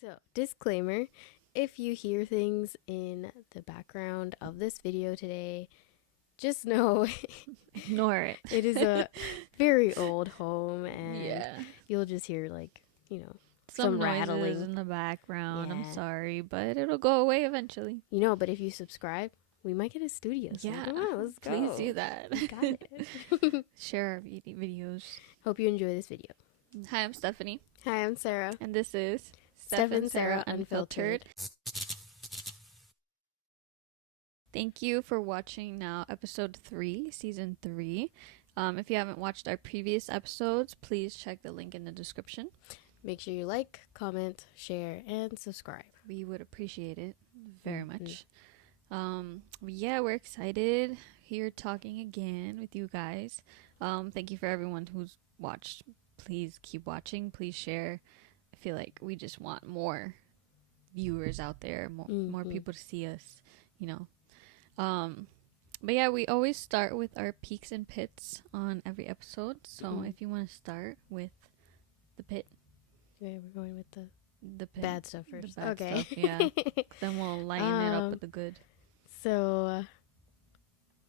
So, disclaimer, if you hear things in the background of this video today, just know Ignore it. it is a very old home and Yeah. you'll just hear like, Some some noises rattling. in the background. I'm Yeah. sorry, but it'll go away eventually. But if you subscribe, we might get a studio. So Yeah. come on, let's go. Please do that. We got it. Share our videos. Hope you enjoy this video. Hi, I'm Stephanie. Hi, I'm Sarah. And this is Steph and Sarah Unfiltered. Thank you for watching now episode 3, season 3. If you haven't watched our previous episodes, please check the link in the description. Make sure you like, comment, share, and subscribe. We would appreciate it very much. Yeah, we're excited here talking again with you guys. Thank you for everyone who's watched. Please keep watching. Please share. I feel like we just want more viewers out there, more people to see us, But yeah, we always start with our peaks and pits on every episode. So if you want to start with the pit. Okay, we're going with the pit. bad stuff first. The bad Okay. stuff, yeah. Then we'll lighten it up with the good. So,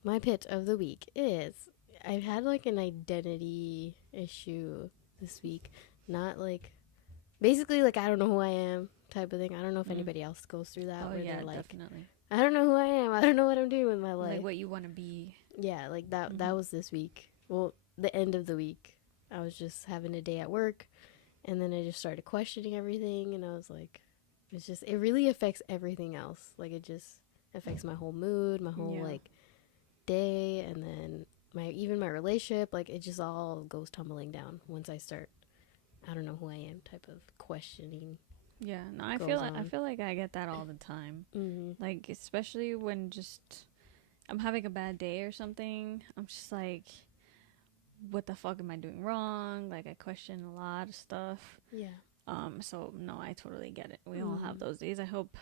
my pit of the week is I've had like an identity issue this week. Not like, basically like I don't know who I am type of thing. I don't know if anybody else goes through that. Oh, where yeah, they're like, definitely. I don't know who I am. I don't know what I'm doing with my life. Like what you want to be. Yeah, like that was this week. Well, the end of the week. I was just having a day at work, and then I just started questioning everything, and I was like, it really affects everything else. Like, it just affects my whole mood, my whole, like, day, and then even my relationship. Like, it just all goes tumbling down once I start, I don't know who I am type of questioning. Yeah, no, I feel like I get that all the time. Like, especially when just I'm having a bad day or something, I'm just like, what the fuck am I doing wrong? Like, I question a lot of stuff. Yeah. So no, I totally get it. We all have those days. I hope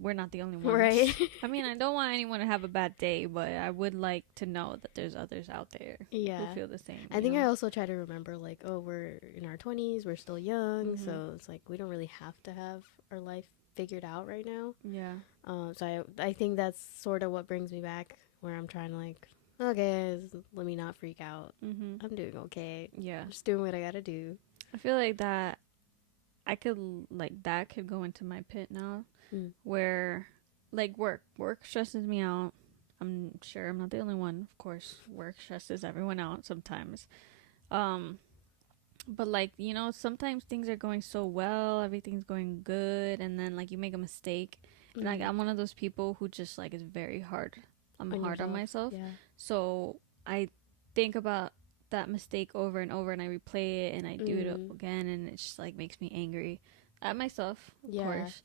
we're not the only ones. Right. I mean, I don't want anyone to have a bad day, but I would like to know that there's others out there who feel the same. I think I also try to remember, like, oh, we're in our 20s, we're still young, so it's like we don't really have to have our life figured out right now. Yeah. So I think that's sort of what brings me back, where I'm trying to, like, okay, let me not freak out. I'm doing okay. Yeah. I'm just doing what I gotta do. I feel like that could go into my pit now, where, like, work stresses me out. I'm sure I'm not the only one. Of course, work stresses everyone out sometimes. But, like, sometimes things are going so well, everything's going good, and then, like, you make a mistake. And, like, I'm one of those people who just, like, is very hard. I'm hard on myself. Yeah. So I think about that mistake over and over, and I replay it, and I do it again, and it just, like, makes me angry at myself, of course.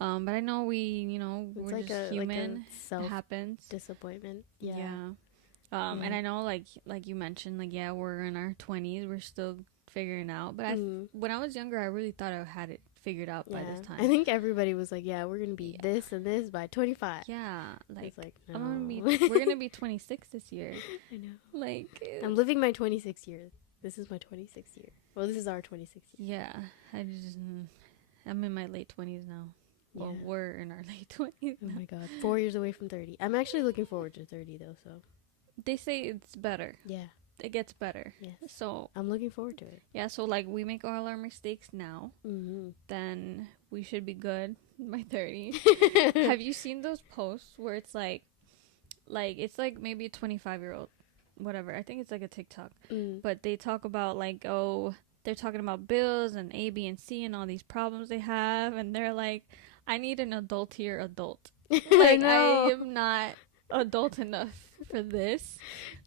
But I know we're like just human. It happens. Disappointment. Yeah. And I know, like you mentioned, like, yeah, we're in our 20s, we're still figuring out. But when I was younger, I really thought I had it figured out by this time. I think everybody was like, yeah, we're gonna be this and this by 25. Yeah, like no. we're gonna be 26 this year. I know. Like, I'm living my 26th year. This is my 26th year. Well, this is our 26th year. Yeah, I'm in my late 20s now. Well, we're in our late 20s now. Oh my god, 4 years away from 30. I'm actually looking forward to 30 though. So they say it's better. Yeah, it gets better. Yes. So I'm looking forward to it. Yeah, so, like, we make all our mistakes now, then we should be good by 30. Have you seen those posts where it's like it's like maybe a 25-year-old, whatever, I think it's like a TikTok, but they talk about, like, oh, they're talking about bills and A, B, and C and all these problems they have, and they're like, I need an adultier adult. Like, I am not adult enough for this.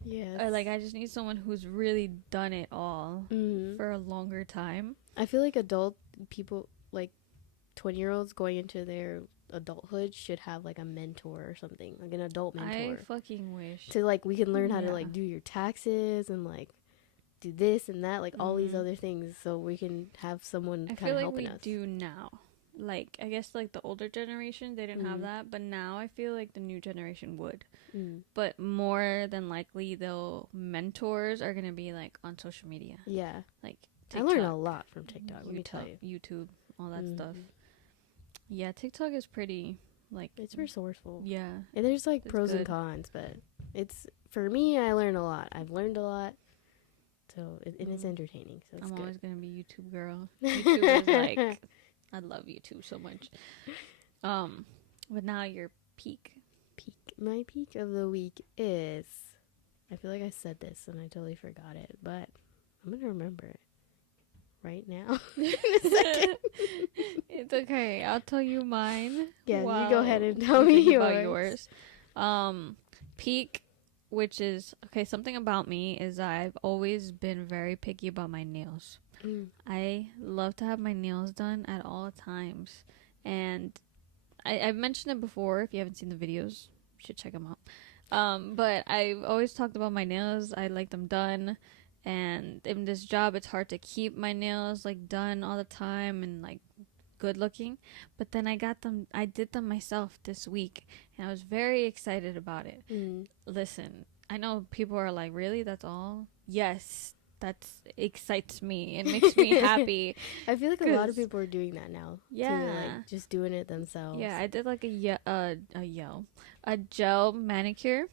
Yes. Or, like, I just need someone who's really done it all for a longer time. I feel like adult people, like 20-year-olds going into their adulthood, should have, like, a mentor or something, like an adult mentor. I fucking wish. To, like, we can learn how to, like, do your taxes and, like, do this and that, like, all these other things, so we can have someone kind of helping us. I feel like we do now. Like, I guess, like, the older generation, they didn't have that, but now I feel like the new generation would. But more than likely, mentors are gonna be, like, on social media. Yeah. Like, TikTok, I learned a lot from TikTok, let me tell you. YouTube. all that stuff. Yeah, TikTok is pretty, like... It's resourceful. Yeah. And there's, like, it's pros good. and cons, but it's... For me, I learn a lot. I've learned a lot. So, and it's entertaining, so it's I'm good. always going to be YouTube girl. YouTube is, like... I love YouTube so much. But now your peak. My peak of the week is... I feel like I said this and I totally forgot it, but I'm going to remember it right now. In a second. It's okay. I'll tell you mine. Yeah, while you go ahead and tell you me think yours. about yours. Peak, which is... Okay, something about me is I've always been very picky about my nails. I love to have my nails done at all times. And I've mentioned it before. If you haven't seen the videos, you should check them out. But I've always talked about my nails. I like them done. And in this job, it's hard to keep my nails, like, done all the time and, like, good looking. But then I did them myself this week. And I was very excited about it. Listen, I know people are like, really? That's all? Yes. That excites me. It makes me happy. I feel like a lot of people are doing that now. Yeah. Too, like, just doing it themselves. Yeah, I did like a gel manicure,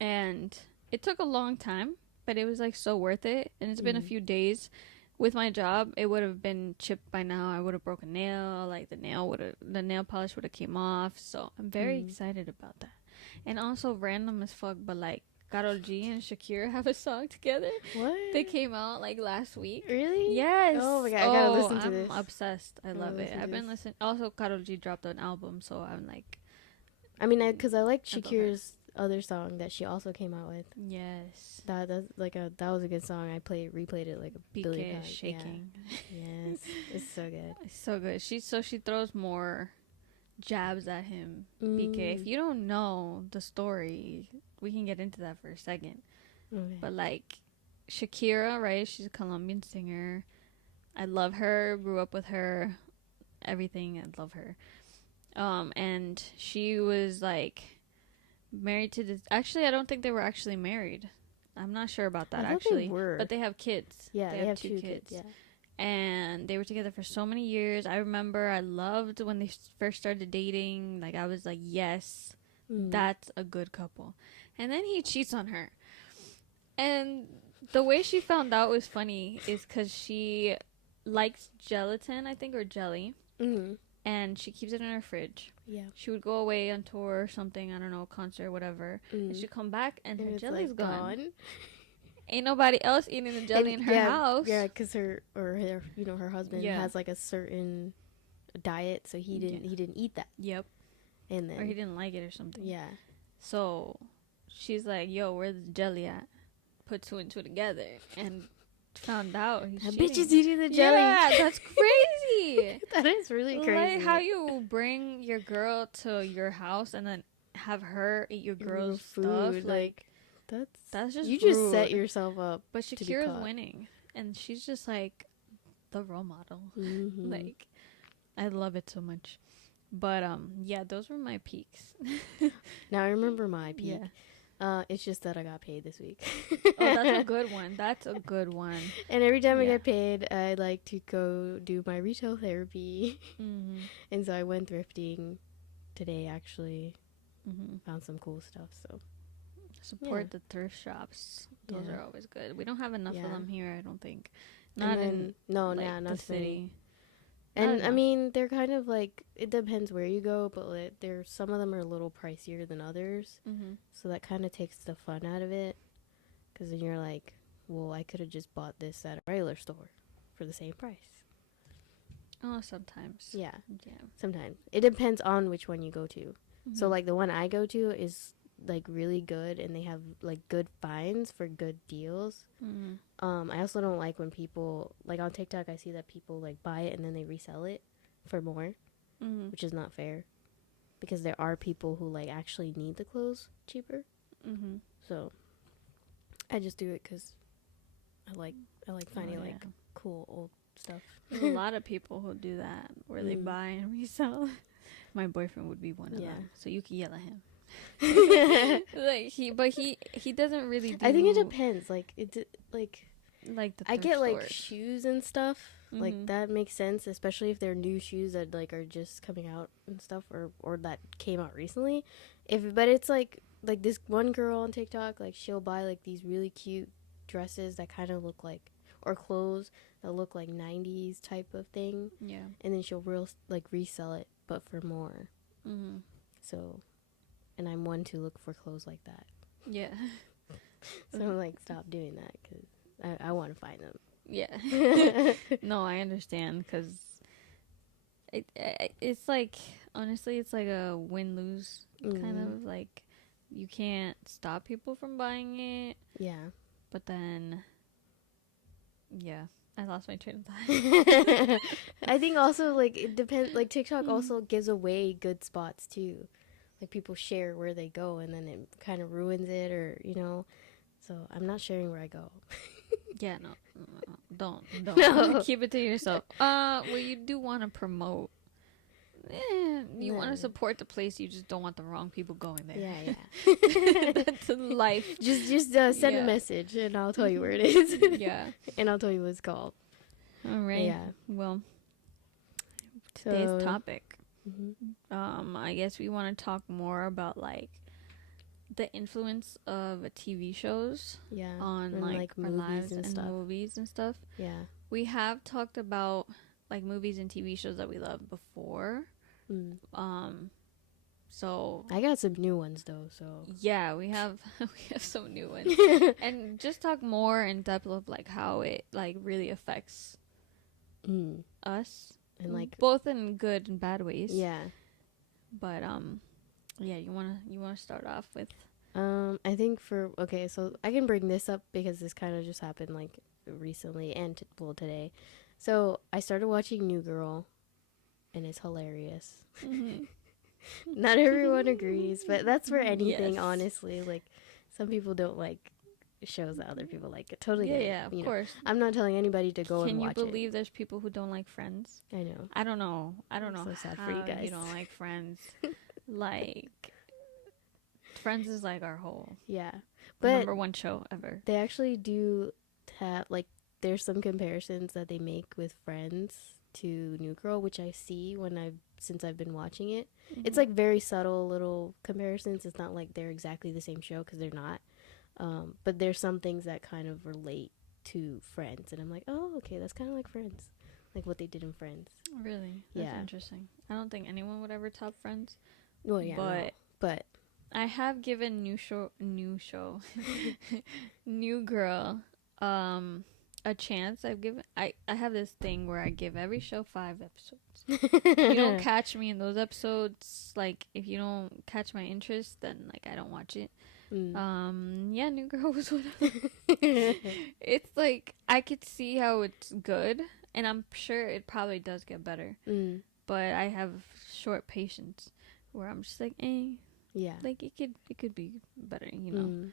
and it took a long time, but it was like so worth it. And it's been a few days. With my job, it would have been chipped by now. I would have broken a nail. Like the nail polish would have came off. So I'm very excited about that. And also random as fuck, but like Karol G and Shakira have a song together. What? They came out like last week. Really? Yes. Oh my god, I gotta listen to this. I'm obsessed. I love it. I've been listening. Also, Karol G dropped an album, so I'm like... I mean, because I like Shakira's other song that she also came out with. Yes. That was a good song. I replayed it like a billion times. Shaking. Yeah. Yes. It's so good. It's so good. She throws more jabs at him. BK. If you don't know the story, we can get into that for a second. Okay. But like Shakira, right? She's a Colombian singer. I love her. Grew up with her. Everything. I love her. And she was like married to this. Actually, I don't think they were actually married. I'm not sure about that actually. They were. But they have kids. Yeah, they have two kids. Yeah. And they were together for so many years. I remember I loved when they first started dating. Like, I was like, yes, that's a good couple. And then he cheats on her. And the way she found out was funny is because she likes gelatin, I think, or jelly. And she keeps it in her fridge. Yeah. She would go away on tour or something, I don't know, concert, whatever. And she'd come back and her jelly's like gone. Ain't nobody else eating the jelly in her house. Yeah, because her husband has like a certain diet, so he didn't eat that. Yep. And then, or he didn't like it or something. Yeah. So she's like, "Yo, where's the jelly at?" Put two and two together and found out he's cheating. Bitch is eating the jelly. Yeah, that's crazy. That is really crazy. Like how you bring your girl to your house and then have her eat your girl's food. Stuff. Like that's just you rude. just set yourself up. But Shakira's winning, and she's just like the role model. Like I love it so much. But yeah, those were my peaks. Now I remember my peak. Yeah. It's just that I got paid this week. Oh, that's a good one. That's a good one. And every time I get paid, I like to go do my retail therapy. And so I went thrifting today, actually. Found some cool stuff. So support the thrift shops. Those are always good. We don't have enough of them here, I don't think. Not in not the city. And I mean, they're kind of like, it depends where you go, but like, some of them are a little pricier than others. So that kind of takes the fun out of it. Because then you're like, well, I could have just bought this at a regular store for the same price. Oh, sometimes. Yeah. Sometimes. It depends on which one you go to. So like the one I go to is like really good, and they have like good finds for good deals. I also don't like when people, like on TikTok, I see that people like buy it and then they resell it for more, which is not fair, because there are people who like actually need the clothes cheaper. So I just do it because I like finding like cool old stuff. There's a lot of people who do that, where they buy and resell. My boyfriend would be one of them, so you can yell at him. Like he doesn't really do. I think it depends. Like the I get stores. like shoes and stuff. Like Mhm. that makes sense, especially if they're new shoes that like are just coming out and stuff, or that came out recently. If but it's like this one girl on TikTok, like she'll buy like these really cute dresses that kind of look like, or clothes that look like 90s type of thing, Yeah. and then she'll like resell it but for more. Mhm. So, and I'm one to look for clothes like that. Yeah. So I'm like, stop doing that because I want to find them. Yeah. No, I understand because it's like, honestly, it's like a win-lose kind of, like, you can't stop people from buying it, Yeah. but then, yeah, I lost my train of thought. I think also like it depends. Like TikTok also gives away good spots too. Like people share where they go, and then it kind of ruins it, or you know. So I'm not sharing where I go. Yeah, no, don't No. keep it to yourself. Well, you do want to promote. You want to support the place. You just don't want the wrong people going there. Yeah, yeah. That's life. Just send a message, and I'll tell you where it is. Yeah. And I'll tell you what it's called. All right. Yeah. Well, today's topic. Mm-hmm. I guess we want to talk more about like the influence of TV shows. Yeah. On and, like our lives and and movies and stuff. Yeah. We have talked about like movies and TV shows that we love before. So I got some new ones though. So yeah, we have some new ones, and just talk more in depth of like how it like really affects us, and like both in good and bad ways. Yeah. But yeah, you wanna start off with. I think so I can bring this up because this kind of just happened like recently and today. So I started watching New Girl, and it's hilarious. Mm-hmm. Not everyone agrees, but that's for anything, Yes. honestly. Like some people don't like shows that other people like. It totally get it, Yeah, of course. I'm not telling anybody to go and watch it. Can you believe there's people who don't like Friends? I know. I don't know. So sad how for you guys. you don't like Friends. Like, Friends is like our whole but number one show ever. They actually do have like there's some comparisons that they make with Friends to New Girl, which I see since I've been watching it. Mm-hmm. It's like very subtle little comparisons. It's not like they're exactly the same show because they're not. But there's some things that kind of relate to Friends, and I'm like, oh, okay, that's kind of like Friends, like what they did in Friends. Really? That's interesting. I don't think anyone would ever top Friends. Well, yeah, but I have given New Girl, a chance. I have this thing where I give every show 5 episodes. If you don't catch me in those episodes, like if you don't catch my interest, then like I don't watch it. Yeah, New Girl was one of them. It's like I could see how it's good, and I'm sure it probably does get better. But I have short patience where I'm just like, yeah, like it could be better, you know.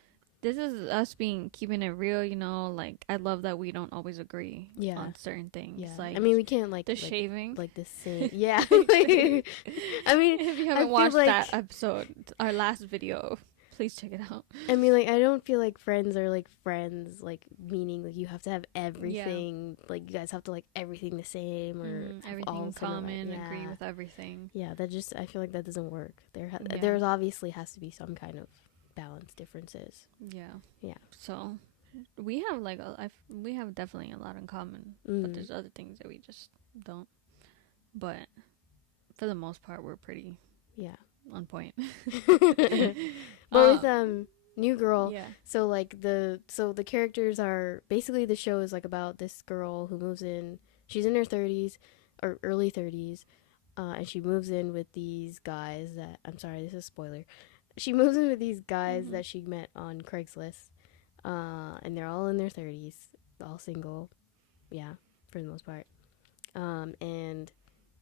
This is us keeping it real, you know. Like I love that we don't always agree on certain things. Yeah, like I mean we can't like shaving, like the same. Yeah, I mean if you haven't watched that episode, our last video, please check it out. I mean, like, I don't feel like Friends are like friends, like meaning like you have to have everything. Yeah. Like you guys have to like everything the same or everything in common, agree with everything. Yeah, I feel like that doesn't work. There's obviously has to be some kind of balance differences. Yeah. So we have like we have definitely a lot in common, but there's other things that we just don't. But for the most part, we're pretty on point. But with New Girl, so like the characters are basically, the show is like about this girl who moves in. She's in her 30s or early 30s, and she moves in with these guys that, I'm sorry, this is a spoiler. She moves in with these guys that she met on Craigslist, and they're all in their 30s, all single, for the most part, and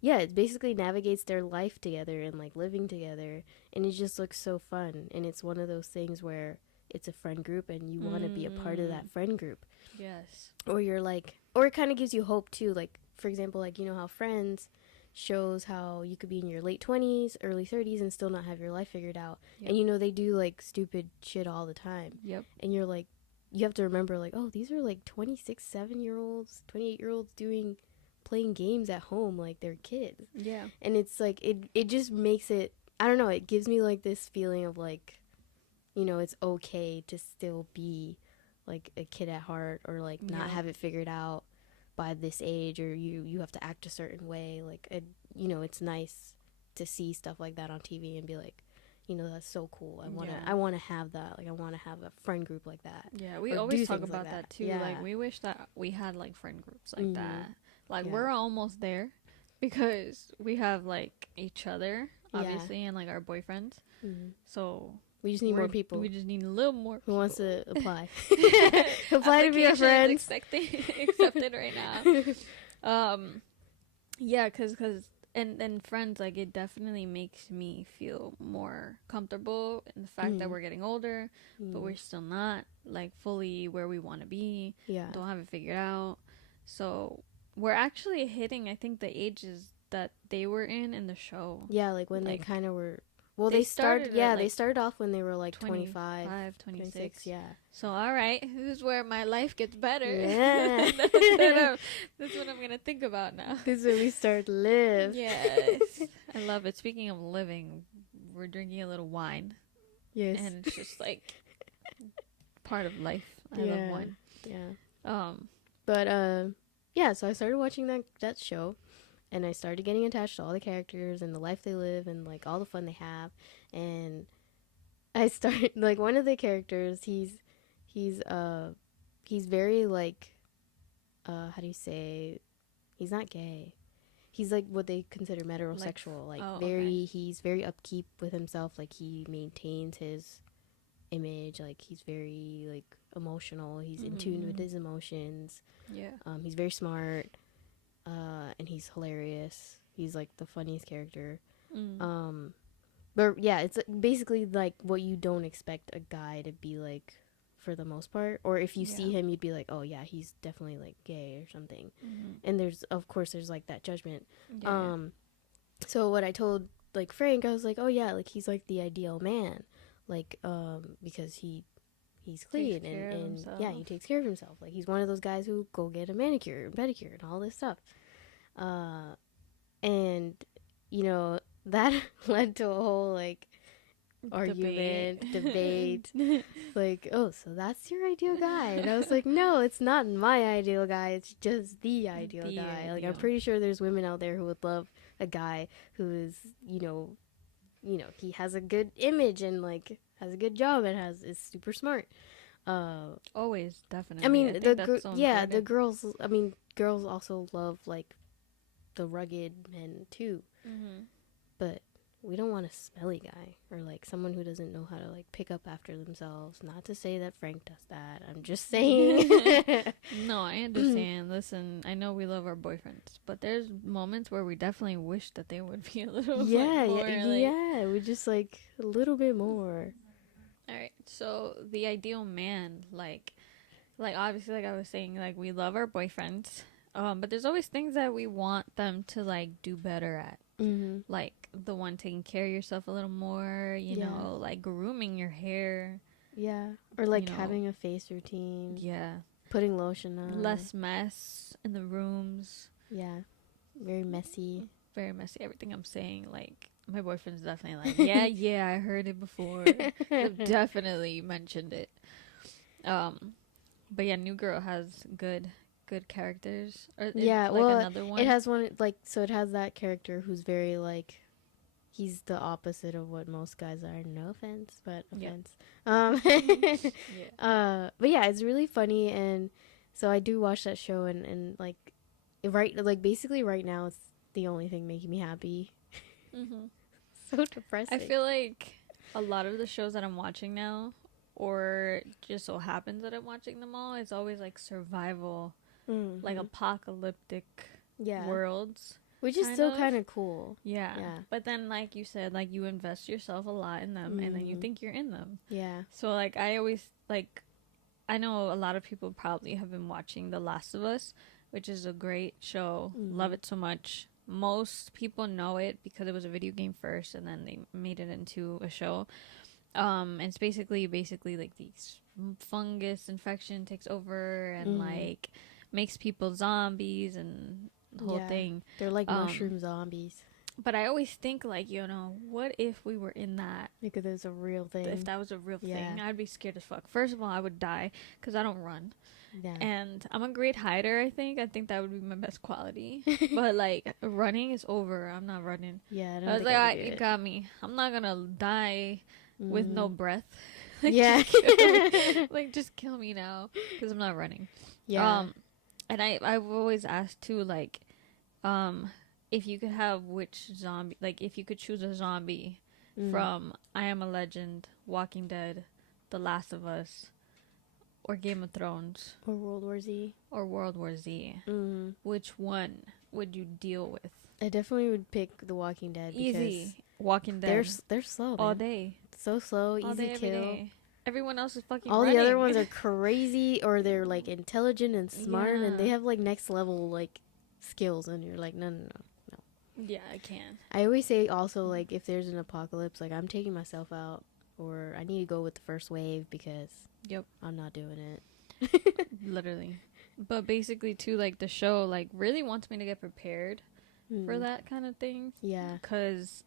it basically navigates their life together and like living together, and it just looks so fun. And it's one of those things where it's a friend group and you want to be a part of that friend group. Yes. Or you're like, or it kind of gives you hope too. Like, for example, like, you know how Friends shows how you could be in your late 20s, early 30s and still not have your life figured out. Yep. And you know, they do like stupid shit all the time. Yep. And you're like, you have to remember like, oh, these are like 26, 7-year-olds, 28-year-olds doing playing games at home like they're kids. Yeah. And it's like it just makes it, I don't know, it gives me like this feeling of like, you know, it's okay to still be like a kid at heart, or like not have it figured out by this age, or you have to act a certain way. Like you know, it's nice to see stuff like that on TV and be like, you know, that's so cool. I want to have that. Like I want to have a friend group like that. Yeah, we or always talk about that too. Yeah. Like we wish that we had like friend groups like that. Like we're almost there because we have like each other obviously and like our boyfriends. So we just need more people. We just need a little more people. Who wants to apply? Apply to be our friends. Accepted right now. Yeah, cause and friends, like it definitely makes me feel more comfortable in the fact that we're getting older, but we're still not like fully where we want to be. Yeah, don't have it figured out. So we're actually hitting, I think, the ages that they were in the show. Yeah, like when like, they kind of were. Well, they started. Yeah, like they started off when they were like 25, 26. Yeah. So all right, this is where my life gets better. Yeah. That's what I'm gonna think about now. This is when we start to live. Yes, I love it. Speaking of living, we're drinking a little wine. Yes. And it's just like part of life. I love wine. Yeah. But yeah. So I started watching that show. And I started getting attached to all the characters and the life they live and like all the fun they have. And I started like one of the characters. He's very like how do you say? He's not gay. He's like what they consider heterosexual. He's very upkeep with himself. Like he maintains his image. Like he's very like emotional. He's in tune with his emotions. Yeah. He's very smart. And he's hilarious. He's like the funniest character. But yeah, it's basically like what you don't expect a guy to be like for the most part. Or if you see him, you'd be like, oh yeah, he's definitely like gay or something. And there's like that judgment. Yeah. So what I told like Frank, I was like, oh yeah, like he's like the ideal man, like because he's clean and yeah, he takes care of himself. Like he's one of those guys who go get a manicure and pedicure and all this stuff. And you know, that led to a whole like argument, debate. Like, oh, so that's your ideal guy? And I was like, no, it's not my ideal guy. It's just the ideal guy. Like I'm pretty sure there's women out there who would love a guy who is, you know, he has a good image and like has a good job and is super smart. Always, definitely. I mean, the girls. I mean, girls also love like the rugged men too. But we don't want a smelly guy or like someone who doesn't know how to like pick up after themselves. Not to say that Frank does that. I'm just saying. No, I understand. Listen, I know we love our boyfriends, but there's moments where we definitely wish that they would be a little more, we just like a little bit more. All right. So the ideal man, like obviously, like I was saying, like we love our boyfriends, but there's always things that we want them to like do better at. Like the one taking care of yourself a little more, you know, like grooming your hair. Yeah. Or like having a face routine. Yeah. Putting lotion on. Less mess in the rooms. Yeah. Very messy. Very messy. Everything I'm saying, like, my boyfriend's definitely like, yeah, I heard it before. I've definitely mentioned it. But yeah, New Girl has good characters. Or another one. It has one like, so it has that character who's very like, he's the opposite of what most guys are. No offense, but offense. But yeah, it's really funny, and so I do watch that show, and like, basically right now it's the only thing making me happy. So depressing. I feel like a lot of the shows that I'm watching now, or just so happens that I'm watching them all, it's always like survival, like apocalyptic worlds. Which is still kind of cool. Yeah. But then, like you said, like you invest yourself a lot in them, and then you think you're in them. Yeah. So, like, I always, like, I know a lot of people probably have been watching The Last of Us, which is a great show. Love it so much. Most people know it because it was a video game first, and then they made it into a show. And it's basically like these fungus infection takes over and like makes people zombies and whole thing. They're like mushroom zombies. But I always think, like, you know, what if we were in that? Because it's a real thing. If that was a real thing, I'd be scared as fuck. First of all, I would die because I don't run. Yeah. And I'm a great hider, I think. I think that would be my best quality. But, like, running is over. I'm not running. Yeah, I was like, all right, you got me. I'm not going to die with no breath. Like, yeah. just kill me now because I'm not running. Yeah. And I've always asked, too, like, if you could have which zombie, like, if you could choose a zombie from I Am a Legend, Walking Dead, The Last of Us, or Game of Thrones, or World War Z, which one would you deal with? I definitely would pick The Walking Dead. Easy. Walking Dead. They're slow, all man. day. So slow, all easy day, kill. Day. Everyone else is fucking all running. The other ones are crazy, or they're like intelligent and smart, and they have like next level like skills, and you're like, no. Yeah, I can. I always say also, like, if there's an apocalypse, like, I'm taking myself out, or I need to go with the first wave because I'm not doing it. Literally. But basically, too, like, the show, like, really wants me to get prepared for that kind of thing. Yeah. Because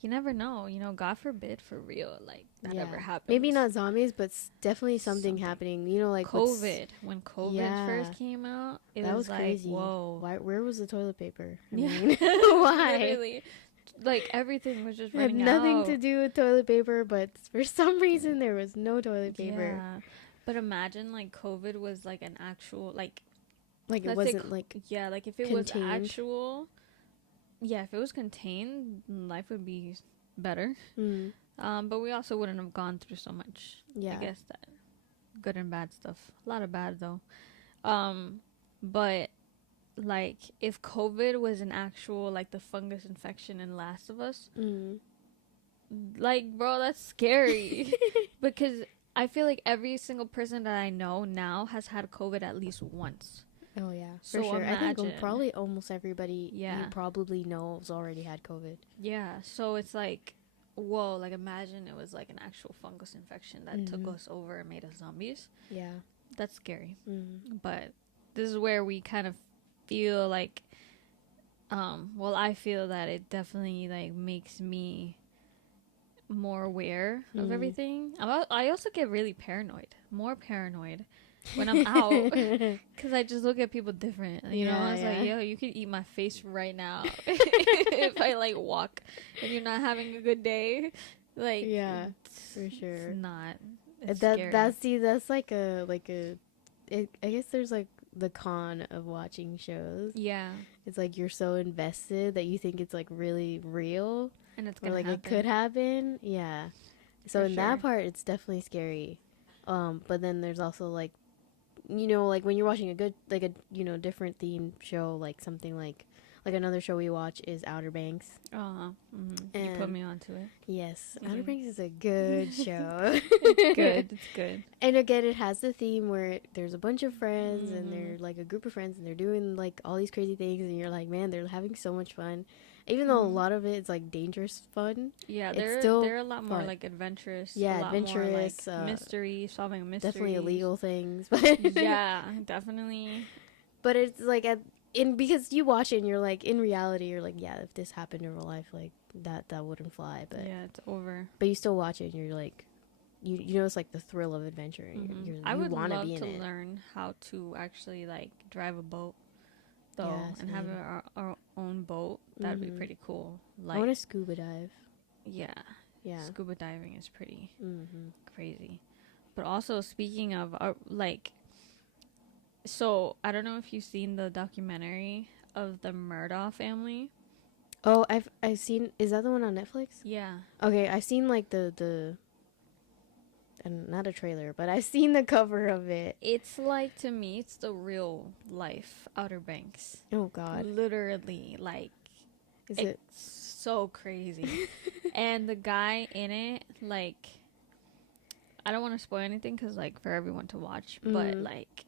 you never know, you know, God forbid, for real, like, that ever happens. Maybe not zombies, but definitely something happening. You know, like COVID. When COVID first came out, that was like, crazy. Whoa. Where was the toilet paper? I mean, why? Literally. Like, everything was just running out. It had nothing to do with toilet paper, but for some reason there was no toilet paper. Yeah. But imagine, like, COVID was, like, an actual, like it wasn't, like, yeah, like, if it contained. Was actual... Yeah, if it was contained, life would be better. But we also wouldn't have gone through so much. Yeah. I guess that good and bad stuff. A lot of bad, though. But, like, if COVID was an actual, like, the fungus infection in Last of Us, like, bro, that's scary. Because I feel like every single person that I know now has had COVID at least once. Oh, yeah, for sure. Imagine. I think probably almost everybody you probably know has already had COVID. Yeah, so it's like, whoa, like, imagine it was like an actual fungus infection that took us over and made us zombies. Yeah. That's scary. But this is where we kind of feel like, I feel that it definitely, like, makes me more aware of everything. I also get really paranoid, more paranoid. When I'm out, because I just look at people different, you know. I was like, yo, you could eat my face right now if I, like, walk and you're not having a good day. Like, yeah, for sure. It's not. It's scary. That's like I guess there's, like, the con of watching shows. Yeah. It's like you're so invested that you think it's, like, really real. And it's gonna happen. It could happen. Yeah. So in that part, it's definitely scary. But then there's also, like, you know, like, when you're watching a good, like, a, you know, different theme show, like something like another show we watch is Outer Banks. You put me onto it. Yes. Outer Banks is a good show. It's good. And again, it has the theme where there's a bunch of friends and they're, like, a group of friends and they're doing, like, all these crazy things and you're like, man, they're having so much fun. Even though a lot of it is, like, dangerous fun. Yeah, they're a lot more, like, adventurous. Yeah, a lot adventurous. More, like, mystery, solving mysteries. Definitely illegal things. But yeah, definitely. But it's, like, because you watch it and you're like, in reality, you're like, yeah, if this happened in real life, like, that wouldn't fly. But yeah, it's over. But you still watch it and you're like, you know, it's like the thrill of adventure. And I would love to learn how to actually, like, drive a boat. Though, and have our own boat. That'd be pretty cool. Like, I want to scuba dive. Yeah. Scuba diving is pretty crazy. But also, speaking of, like, so I don't know if you've seen the documentary of the Murdaugh family. Oh, I've seen. Is that the one on Netflix? Yeah. Okay, I've seen, like, the and not a trailer, but I've seen the cover of it. It's like, to me, it's the real life Outer Banks. Oh, God. Literally, like, it's so crazy. And the guy in it, like, I don't want to spoil anything because, like, for everyone to watch, but, like,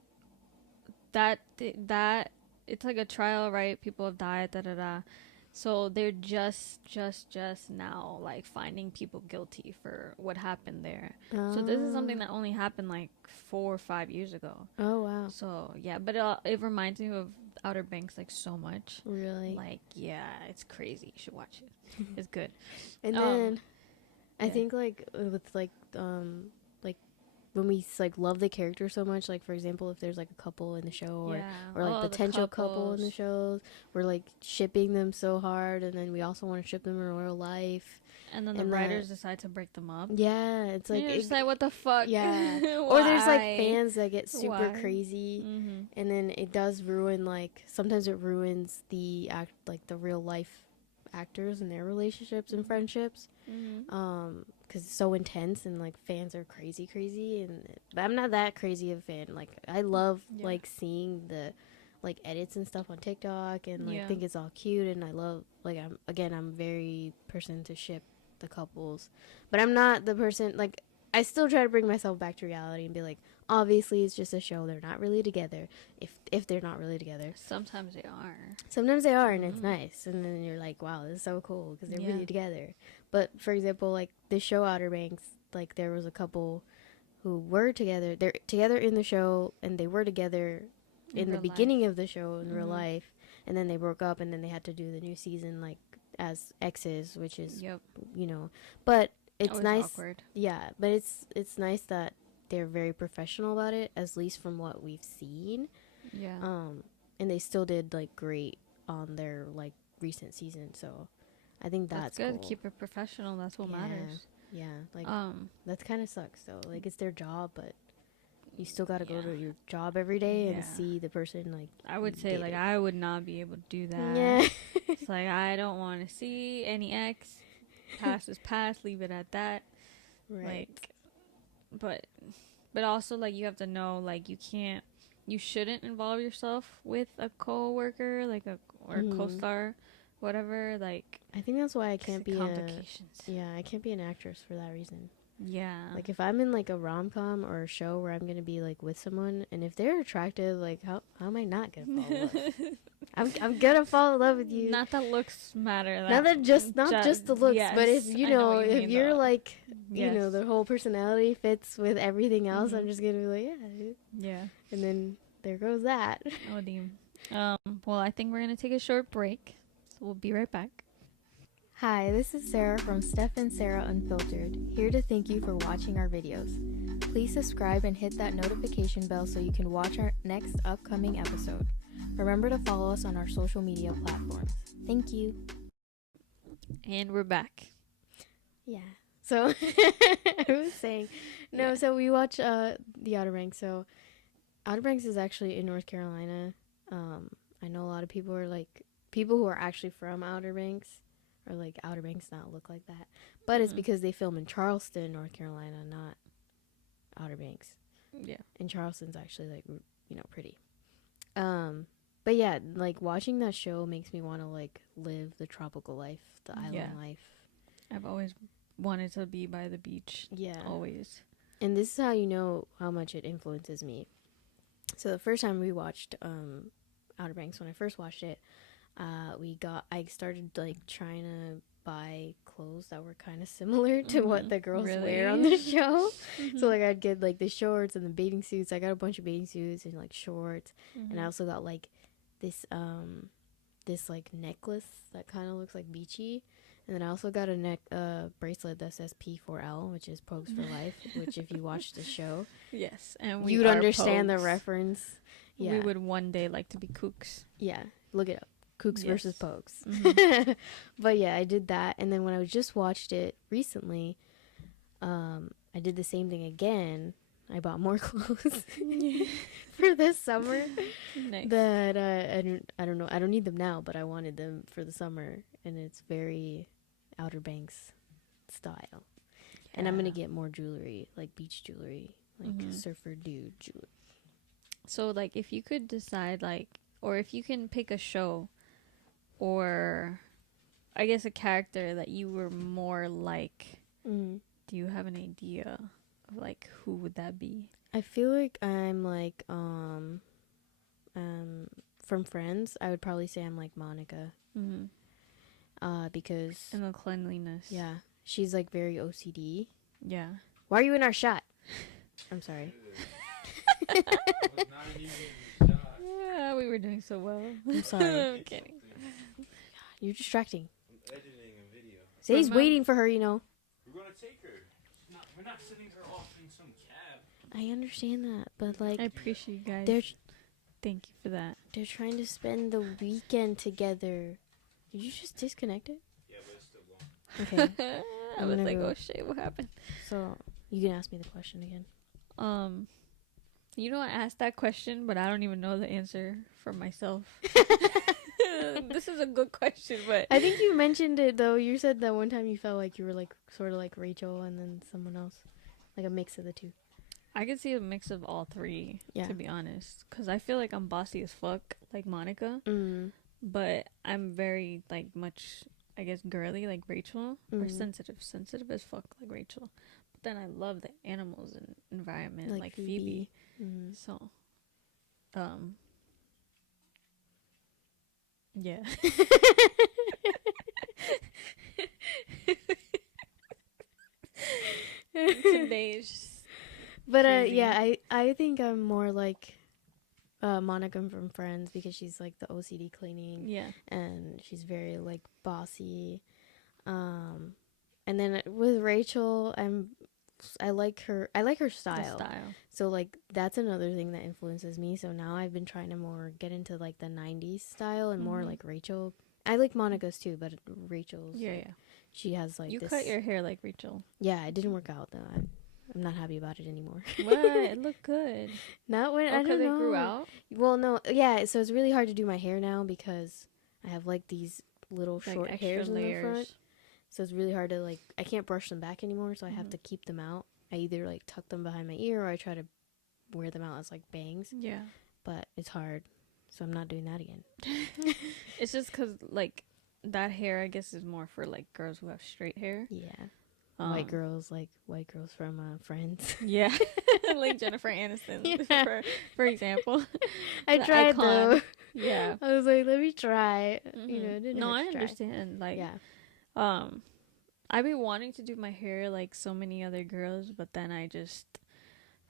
that it's like a trial, right? People have died, da-da-da. So they're just now, like, finding people guilty for what happened there. So this is something that only happened, like, 4 or 5 years ago. Oh, wow. So, yeah, but it reminds me of Outer Banks like so much. Really? Like, yeah, it's crazy. You should watch it. It's good. And then I think like with like when we like love the character so much, like for example, if there's like a couple in the show or like potential couple in the shows, we're like shipping them so hard, and then we also want to ship them in real life. And then the writers decide to break them up. Yeah, it's like it's like, what the fuck? Yeah. Or there's like fans that get super crazy, and then it does ruin, like sometimes it ruins the the real life actors and their relationships and friendships, because it's so intense and like fans are crazy, and but I'm not that crazy of a fan. Like I love like seeing the like edits and stuff on TikTok, and like think it's all cute, and I love like I'm very person to ship the couples, but I'm not the person, like I still try to bring myself back to reality and be like, obviously it's just a show, they're not really together, if they're not really together. Sometimes they are, and it's nice, and then you're like, wow, this is so cool because they're really together. But for example, like the show Outer Banks, like there was a couple who were together, they're together in the show, and they were together in the beginning of the show in real life, and then they broke up, and then they had to do the new season like as exes, which is you know, but it's always nice, awkward. Yeah, but it's nice that they're very professional about it, at least from what we've seen. And they still did like great on their like recent season, so I think that's good. Cool. Keep it professional, that's what matters. Like that kind of sucks though, like it's their job, but you still got to go to your job every day and see the person. Like I would say, like I would not be able to do that. It's like I don't want to see any ex. Past is past. Leave it at that. Right. Like, but also like you have to know, like you shouldn't involve yourself with a coworker, like or co-star, whatever. Like I think that's why I can't be I can't be an actress for that reason. Yeah. Like if I'm in like a rom-com or a show where I'm gonna be like with someone, and if they're attractive, like how am I not gonna fall in love? I'm gonna fall in love with you. Not that looks matter. Not just the looks, but if if you're though. Like you know, the whole personality fits with everything else, I'm just gonna be like, yeah. And then there goes that. Oh damn. Well, I think we're gonna take a short break, so we'll be right back. Hi, this is Sarah from Steph and Sarah Unfiltered, here to thank you for watching our videos. Please subscribe and hit that notification bell so you can watch our next upcoming episode. Remember to follow us on our social media platforms. Thank you. And we're back. Yeah. So, I was saying, so we watch the Outer Banks. So, Outer Banks is actually in North Carolina. I know a lot of people who are actually from Outer Banks. Or like Outer Banks not look like that, but it's because they film in Charleston, North Carolina, not Outer Banks. Yeah, and Charleston's actually like pretty. But yeah, like watching that show makes me want to like live the tropical life, the island life. I've always wanted to be by the beach. Yeah, always. And this is how you know how much it influences me. So the first time we watched Outer Banks, when I first watched it. I started like trying to buy clothes that were kind of similar to what the girls wear on the show. So like I'd get like the shorts and the bathing suits. I got a bunch of bathing suits and like shorts, and I also got like this like necklace that kind of looks like beachy, and then I also got a neck bracelet that says P4L, which is Pogues for Life. Which if you watch the show, and you'd understand the reference. Yeah, we would one day like to be kooks. Yeah, look it up. Kooks versus Pogues. But yeah, I did that, and then when I just watched it recently, I did the same thing again. I bought more clothes for this summer. Nice. That I don't know. I don't need them now, but I wanted them for the summer, and it's very Outer Banks style. Yeah. And I'm gonna get more jewelry, like beach jewelry, like surfer dude jewelry. So like, if you could decide, like, or if you can pick a show. Or, I guess a character that you were more like. Do you have an idea of like who would that be? I feel like I'm like from Friends. I would probably say I'm like Monica. Because and the cleanliness. Yeah, she's like very OCD. Yeah. Why are you in our shot? I'm sorry. We were doing so well. I'm sorry. I'm kidding. You're distracting. I'm editing a video. Zay's waiting for her, We're gonna take her. We're not sending her off in some cab. I understand that, but like I appreciate you guys. they're Thank you for that. they're trying to spend the weekend together. Did you just disconnect it? Yeah, but it's still going. Okay. I I'm was gonna like, go- oh shit, what happened? So you can ask me the question again. You know, I asked that question, but I don't even know the answer for myself. This is a good question, but I think you mentioned it though. You said that one time you felt like you were like sort of like Rachel and then someone else, like a mix of the two. I could see a mix of all three, Yeah. to be honest. Because I feel like I'm bossy as fuck, like Monica, Mm. but I'm very, like, much, I guess, girly, like Rachel, or sensitive as fuck, like Rachel. But then I love the animals and environment, like Phoebe. Mm-hmm. So, yeah. Today is just But crazy. yeah, I think I'm more like Monica from Friends because she's like the OCD cleaning yeah. and she's very like bossy. And then with Rachel, I like her style. The style. So like that's another thing that influences me. So now I've been trying to more get into like the 90s style and more like Rachel. I like Monica's too, but Rachel's Yeah, like, yeah. she has like You this. cut your hair like Rachel. Yeah, it didn't work out though. I'm not happy about it anymore. What? It looked good. Not when I don't Because it know. grew out? Well, no, yeah. So it's really hard to do my hair now because I have like these little Like short extra hairs in the front. layers. So it's really hard to like. I can't brush them back anymore, so I have to keep them out. I either like tuck them behind my ear or I try to wear them out as like bangs. Yeah. But it's hard, so I'm not doing that again. It's just because, like, that hair, I guess, is more for, like, girls who have straight hair. Yeah, white girls from Friends. Yeah. Like Jennifer Aniston, Yeah. for example. I The tried icon. though. Yeah. I was like, let me try. You know, it didn't No, hurt I to try. understand. Like, Yeah. I've been wanting to do my hair like so many other girls, but then I just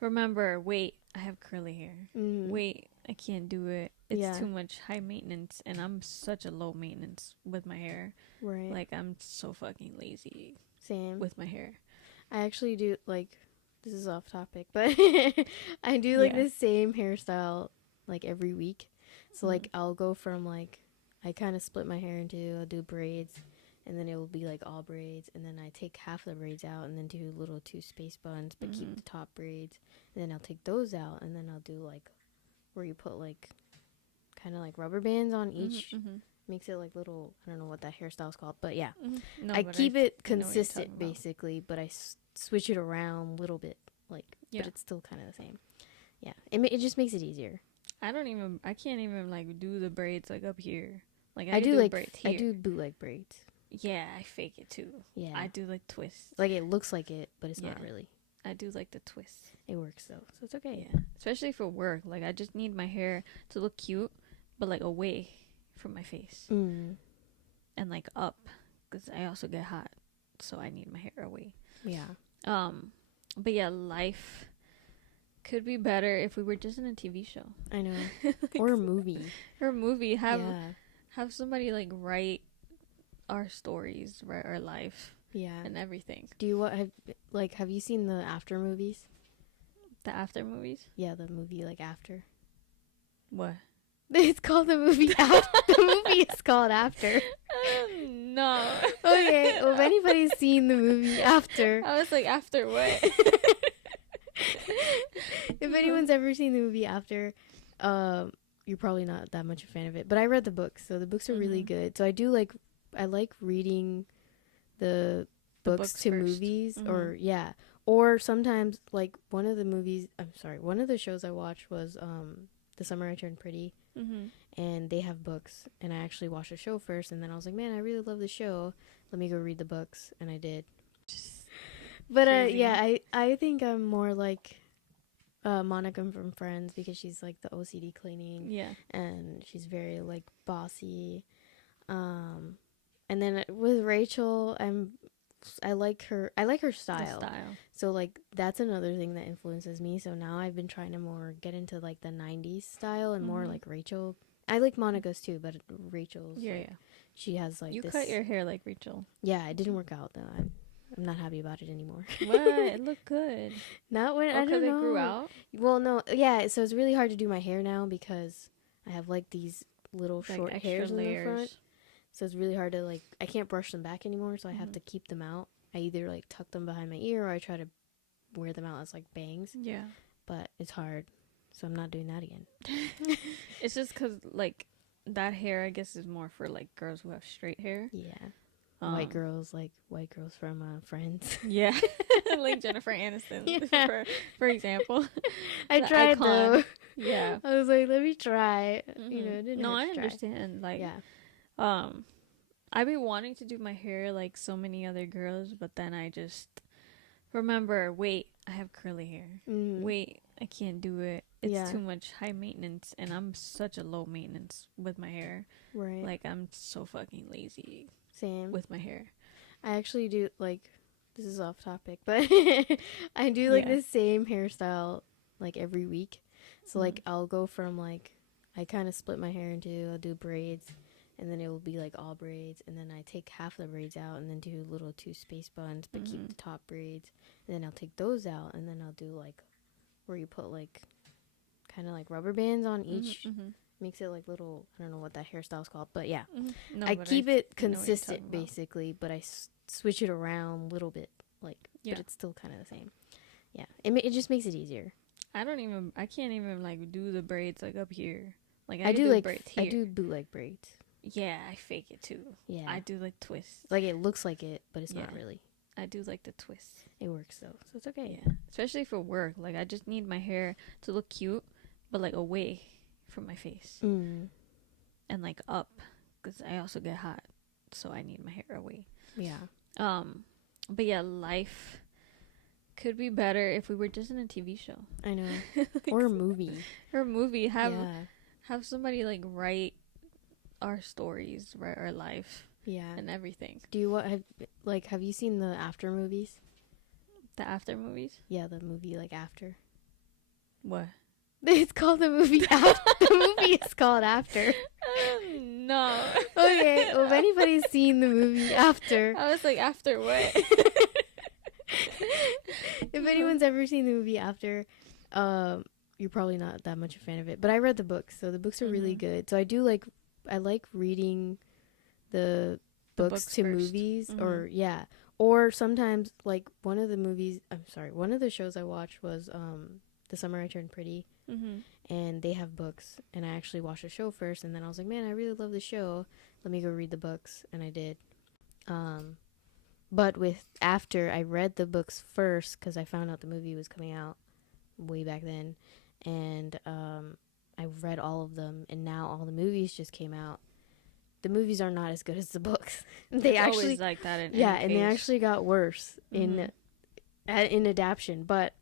remember, wait, I have curly hair. Mhm. Wait, I can't do it. It's Yeah. too much high maintenance, and I'm such a low maintenance with my hair. Right. Like, I'm so fucking lazy Same. with my hair. I actually do like this is off topic, but I do like Yeah. the same hairstyle like every week. So like I'll go from like I kind of split my hair into I'll do braids and then it will be like all braids and then I take half the braids out and then do little 2 space buns but keep the top braids and then I'll take those out and then I'll do like where you put like kind of like rubber bands on each makes it like little I don't know what that hairstyle's called, but yeah. No, I but keep it I know what you're consistent talking about. basically, but I switch it around a little bit, like, Yeah. but it's still kind of the same. Yeah, it just makes it easier. I can't even like do the braids like up here. Like I can do like braids I here. do bootleg braids. Yeah, I fake it too. Yeah, I do like twists. like it looks like it, but it's not Yeah. really. I do like the twists. It works though, so it's okay. Yeah, especially for work. Like I just need my hair to look cute, but like away from my face and like up, because I also get hot, so I need my hair away. Yeah. But yeah, life could be better if we were just in a TV show I know, or a movie. or a movie. Yeah, Have somebody like write our stories, write our life yeah. and everything. Do you have you seen the After movies? The after movies. Yeah, the movie like After. What? It's called the movie After. The movie is called After. No. Okay, well, if anybody's seen the movie After, I was like, after what? if anyone's ever seen the movie After, you're probably not that much a fan of it. But I read the books, so the books are really good. So I like reading the books to first. movies, or sometimes like one of the shows I watched was The Summer I Turned Pretty, and they have books, and I actually watched the show first, and then I was like, man, I really love the show. Let me go read the books, and I did. But Crazy. yeah, I think I'm more like Monica from Friends because she's like the OCD cleaning. Yeah. And she's very like bossy. And then with Rachel, I like her style. The style. So like that's another thing that influences me. So now I've been trying to more get into like the 90s style and more like Rachel. I like Monica's too, but Rachel's Yeah. she has like You this. cut your hair like Rachel. Yeah, it didn't work out though. I'm not happy about it anymore. What? It looked good. Not when I don't Because know. it grew out. Well, no, yeah. So it's really hard to do my hair now because I have like these little Like short extra hairs in the layers. front. So it's really hard to like. I can't brush them back anymore, so I have Mhm. to keep them out. I either like tuck them behind my ear or I try to wear them out as like bangs. Yeah. But it's hard, so I'm not doing that again. It's just because, like, that hair, I guess, is more for, like, girls who have straight hair. Yeah, white girls from Friends. Yeah. Like Jennifer Aniston, Yeah. for example. I The tried icon. though. Yeah. I was like, let me try. You know, Mhm. it didn't No, hurt I to try. understand. Like, Yeah. I've been wanting to do my hair like so many other girls, but then I just remember, wait, I have curly hair. Mm. Wait, I can't do it. It's Yeah. too much high maintenance, and I'm such a low maintenance with my hair. Right. Like, I'm so fucking lazy Same. with my hair. I actually do like. This is off topic, but I do like Yeah. the same hairstyle like every week. So like I'll go from like I kind of split my hair into I'll do braids, and then it will be like all braids, and then I take half the braids out and then do little 2 space buns, but keep the top braids, and then I'll take those out, and then I'll do like where you put like kind of like rubber bands on each. Makes it like little. I don't know what that hairstyle's called, but yeah, No, I but keep it know what you're consistent talking about. basically, but I switch it around a little bit, like, Yeah. but it's still kind of the same. Yeah, it just makes it easier. I can't even like do the braids like up here. Like I can do like braids here. I do bootleg braids. Yeah, I fake it too. Yeah, I do like twists. like it looks like it, but it's not Yeah. really. I do like the twists. It works though, so it's okay. Yeah, especially for work. Like I just need my hair to look cute, but like away from my face Mm. and like up, because I also get hot, so I need my hair away. Yeah. But yeah, life could be better if we were just in a TV show I know. Or a movie. or a movie. Have somebody like write our stories, write our life Yeah. and everything. Do you have you seen the After movies? The after movies. Yeah, the movie like After. What? It's called the movie After. The movie is called After. No. Okay, well, if anybody's seen the movie After, I was like, after what? if anyone's ever seen the movie After, you're probably not that much a fan of it. But I read the books, so the books are really good. So I like reading the books to first. movies, or sometimes like one of the shows I watched was The Summer I Turned Pretty. And they have books, and I actually watched the show first, and then I was like, man, I really love the show, let me go read the books, and I did. But with After, I read the books first because I found out the movie was coming out way back then, and I read all of them, and now all the movies just came out. The movies are not as good as the books. They It's actually always like that in yeah, any and they case. actually got worse in adaptation. But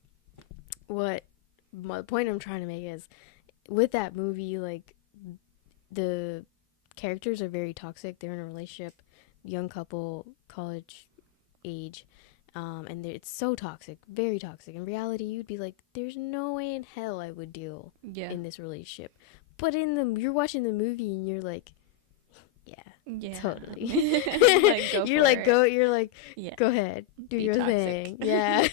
my point I'm trying to make is, with that movie, like, the characters are very toxic. They're in a relationship, young couple, college age, and it's so toxic, very toxic. In reality, you'd be like, there's no way in hell I would deal in this relationship. But you're watching the movie and you're like, yeah, totally. Go ahead, do Be your toxic. thing. Yeah.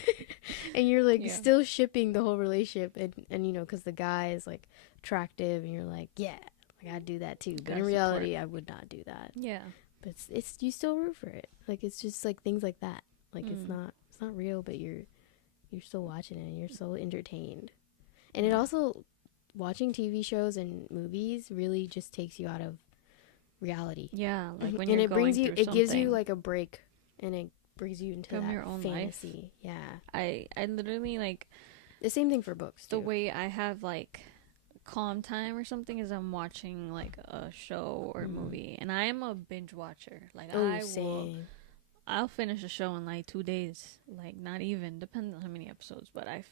And you're like Yeah. still shipping the whole relationship, and you know, because the guy is like attractive, and you're like, yeah, like I'd do that too. But Gotta in reality, I would not do that. Yeah. But it's you still root for it. Like, it's just like things like that. Like, it's not real, but you're still watching it and you're so entertained. And it also, watching TV shows and movies really just takes you out of reality. Yeah, like when and you're it brings going you, through it gives you something like a break, and it brings you into from that your own fantasy. life. Yeah. I literally like The same thing for books too. the way I have like calm time or something is I'm watching like a show or movie, and I am a binge watcher. Like I'll finish a show in like 2 days. Like, not even, depends on how many episodes, but I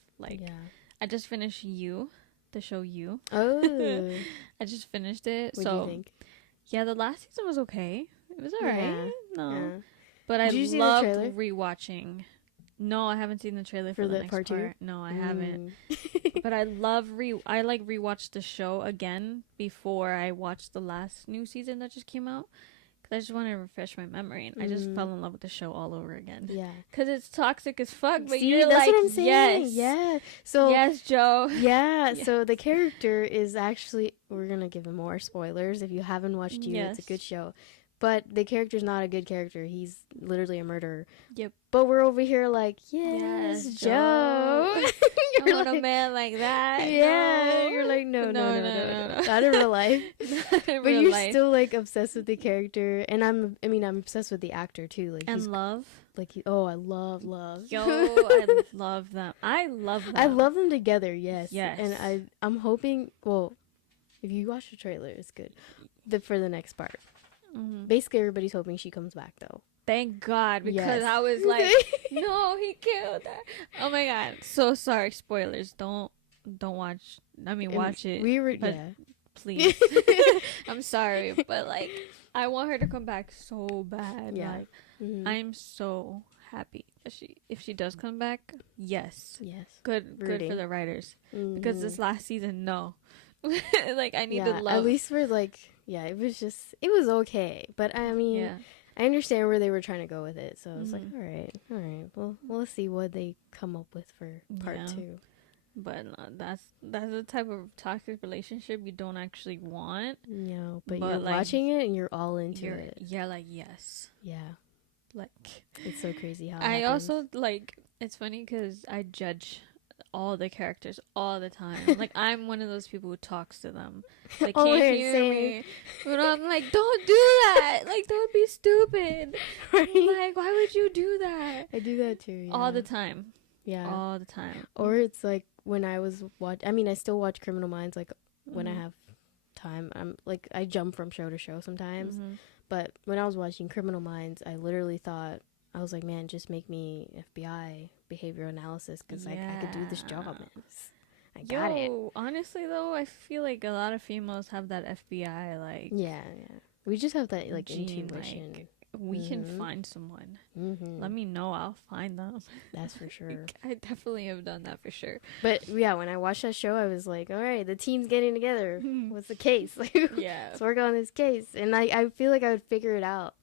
just finished the show You. Oh. I just finished it. What do you think? Yeah, the last season was okay. It was alright. Yeah. No. Yeah. But I Did you see the loved trailer? rewatching. No, I haven't seen the trailer for the next part 2? part. No, I haven't. But I rewatched the show again before I watched the last new season that just came out. Cause I just want to refresh my memory, and I just fell in love with the show all over again. Yeah. Cause it's toxic as fuck, but See, you're that's like, what I'm saying. yes, Yeah. So yes, Joe. yeah. Yes. So the character is actually, we're gonna give him more spoilers. If you haven't watched You, it's a good show. But the character's not a good character. He's literally a murderer. Yep. But we're over here like, yes, Joe. I You're want like, a man like that. yeah. No. You're like, no. No. Not in real life. Not in But real you're life. still like obsessed with the character, and I'm obsessed with the actor too. Like, And he's love. like, I love. Yo, I love them. I love them. I love them together. Yes. Yes. And I'm hoping. Well, if you watch the trailer, it's good. For the next part. Mm-hmm. Basically, everybody's hoping she comes back though. Thank God, because Yes. I was like, no, he killed her. Oh my God. So sorry. Spoilers. Don't watch. I mean, watch it. We were but yeah. please. I'm sorry, but like, I want her to come back so bad. Yeah. Like, Mhm. I'm so happy that if she does come back. Yes. Yes. Good Rooting. for the writers, because Mhm. this last season, no. Like, I needed yeah, love. at least we're like, yeah, it was okay, but I mean, Yeah. I understand where they were trying to go with it, so I was like, Mhm. all right, well, we'll see what they come up with for part Yeah. 2. But that's the type of toxic relationship you don't actually want. No, but But, you're like, watching it and you're all into You're it. yeah, like, yes, Yeah, like, it's so crazy how. It I happens. also like, it's funny because I judge all the characters all the time. Like, I'm one of those people who talks to them. They Oh, can't yeah, hear same. me. But I'm like, don't do that. Like, don't be stupid. Right? Like, why would you do that? I do that too. Yeah. All the time. Yeah. All the time. Or it's like when I was I still watch Criminal Minds. Like when I Mhm. have time, I'm like I jump from show to show sometimes. Mhm. But when I was watching Criminal Minds, I literally thought, I was like, man, just make me FBI behavioral analysis because I could do this job, man. I got it. Honestly though, I feel like a lot of females have that FBI like Yeah. We just have that like gene, intuition. like, we can Mhm. find someone. Mm-hmm. Let me know, I'll find them. That's for sure. Like, I definitely have done that for sure. But yeah, when I watched that show, I was like, all right, the team's getting together. What's the case? Like, Yeah. let's work on this case. And I feel like I would figure it out.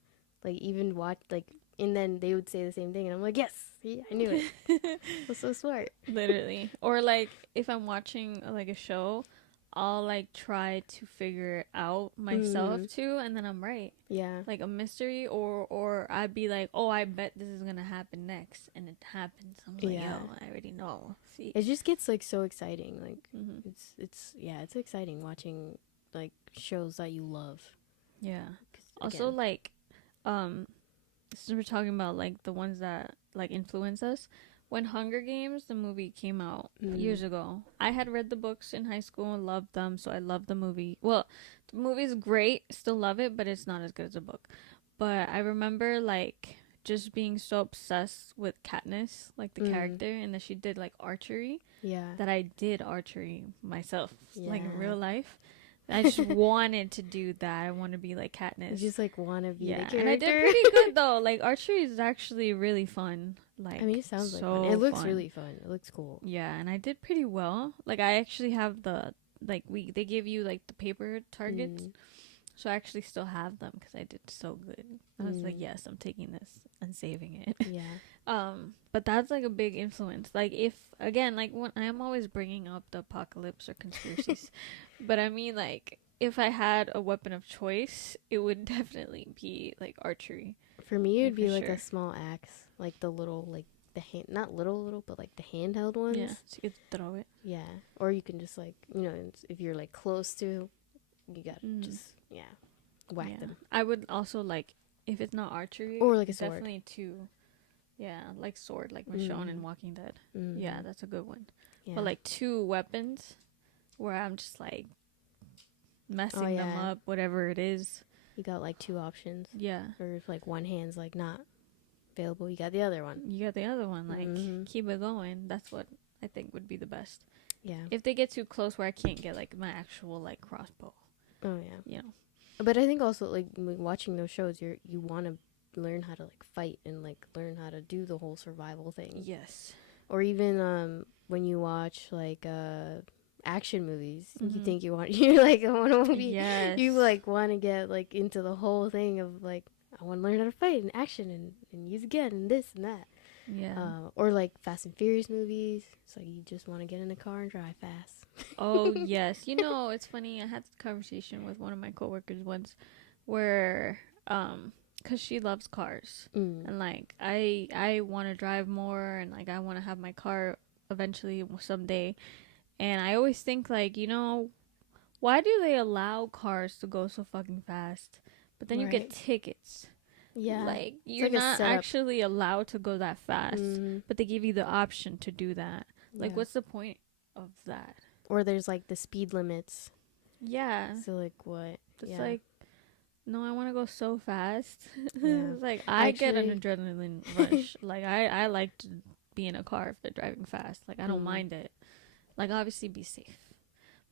Like, even watch, like, and then they would say the same thing. And I'm like, yes, see, I knew it. That's so smart. Literally. Or like if I'm watching like a show, I'll like try to figure it out myself too, and then I'm right. Yeah. Like a mystery, or I'd be like, oh, I bet this is gonna happen next, and it happens. I'm like, Yeah. yo, I already know. See, It just gets, like, so exciting. Like, Mhm. it's exciting watching, like, shows that you love. Yeah. 'Cause, Also, again, like, since we're talking about like the ones that like influence us, when Hunger Games the movie came out years ago, I had read the books in high school and loved them, so I loved the movie. Well, the movie's great, still love it, but it's not as good as the book. But I remember like just being so obsessed with Katniss, like the character, and that she did like archery, yeah. that I did archery myself, like in Yeah. real life. I just wanted to do that. I want to be like Katniss. You just, like, want to be the Yeah, character. and I did pretty good though. Like archery is actually really fun. Like, I mean, it sounds like so fun. It looks fun. really fun. It looks cool. Yeah, and I did pretty well. Like I actually have they give you like the paper targets, so I actually still have them because I did so good. I was like, yes, I'm taking this and saving it. Yeah. But that's like a big influence. Like if again, like when I am always bringing up the apocalypse or conspiracies, but I mean like if I had a weapon of choice, it would definitely be like archery. For me, it would be for like sure. a small axe, like the little, like the hand, not little, but like the handheld ones. Yeah, so you could throw it. Yeah. Or you can just like, if you're like close to, you gotta just whack Yeah. them. I would also like if it's not archery Or like a sword. definitely two. Yeah, like sword, like Michonne in Walking Dead. Yeah, that's a good one. Yeah. But like two weapons where I'm just like messing them yeah. up, whatever it is. You got like two options. Yeah. Or if like one hand's like not available, you got the other one. You got the other one, like keep it going. That's what I think would be the best. Yeah. If they get too close where I can't get like my actual like crossbow, Oh yeah. you know. But I think also like watching those shows, you want to learn how to like fight and like learn how to do the whole survival thing. Yes. Or even when you watch like action movies, you Mhm. think you're like I want a movie. Yes. You like want to get like into the whole thing of like I want to learn how to fight and action and use a gun and this and that. Yeah. Or like Fast and Furious movies. So you just want to get in a car and drive fast. Oh, yes. You know, it's funny. I had this conversation with one of my coworkers once where, cause she loves cars. And like, I want to drive more and like, I want to have my car eventually someday. And I always think like, you know, why do they allow cars to go so fucking fast? But then you get Right. tickets. Yeah. Like, you're like a not setup. actually allowed to go that fast. But they give you the option to do that. Like, Yeah. what's the point of that? Or there's like the speed limits. Yeah. So like what? It's Yeah. like, no, I want to go so fast. Yeah. It's like, I get an Actually- adrenaline rush. Like, I like to be in a car if they're driving fast. Like, I don't mind it. Like, obviously be safe.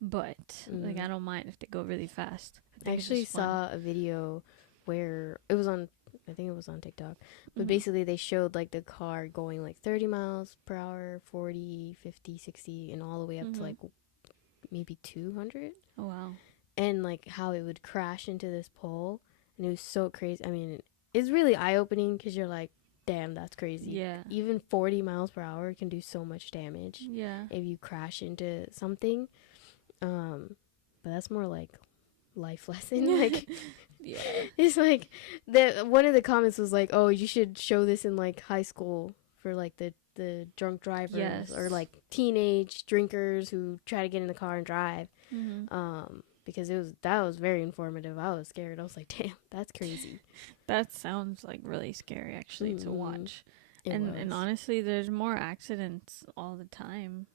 But, like, I don't mind if they go really fast. I think it's actually just fun. saw a video where it was on, I think it was on TikTok, but Mhm. basically they showed like the car going like 30 miles per hour, 40, 50, 60, and all the way up to Mhm. like maybe 200. Oh, wow. And like how it would crash into this pole. And it was so crazy. I mean, it's really eye opening because you're like, damn, that's crazy. Yeah. Even 40 miles per hour can do so much damage Yeah. if you crash into something. But that's more like life lesson. Like, Yeah. it's like one of the comments was like, "Oh, you should show this in like high school for like the drunk drivers Yes. or like teenage drinkers who try to get in the car and drive." Mm-hmm. Because that was very informative. I was scared. I was like, "Damn, that's crazy." That sounds like really scary, actually, to watch. It And was. honestly, there's more accidents all the time,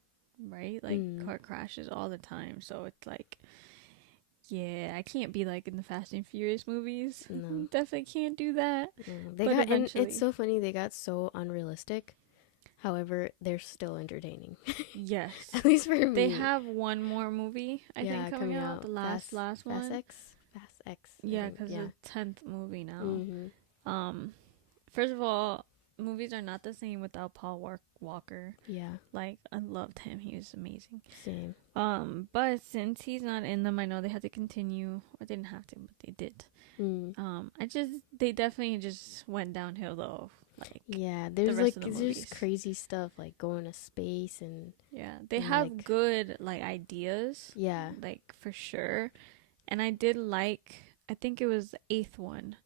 right? Like car crashes all the time. So it's like, yeah, I can't be like in the Fast and Furious movies. No. Definitely can't do that. They But got, and eventually. it's so funny. They got so unrealistic. However, they're still entertaining. Yes. At least for me. They have one more movie, I Yeah, think, coming out. out. The last Fast one. X. Fast X. I Yeah, think. because the 10th movie now. Mm-hmm. First of all, movies are not the same without Paul Walker. Yeah. Like, I loved him. He was amazing. Same. But since he's not in them, I know they had to continue. Or they didn't have to, but they did. They definitely just went downhill though. Like, yeah, there's rest like of the there's movies. crazy stuff like going to space and yeah, they and, have like- good like ideas. yeah. Like for sure. And I did like. I think it was the eighth one.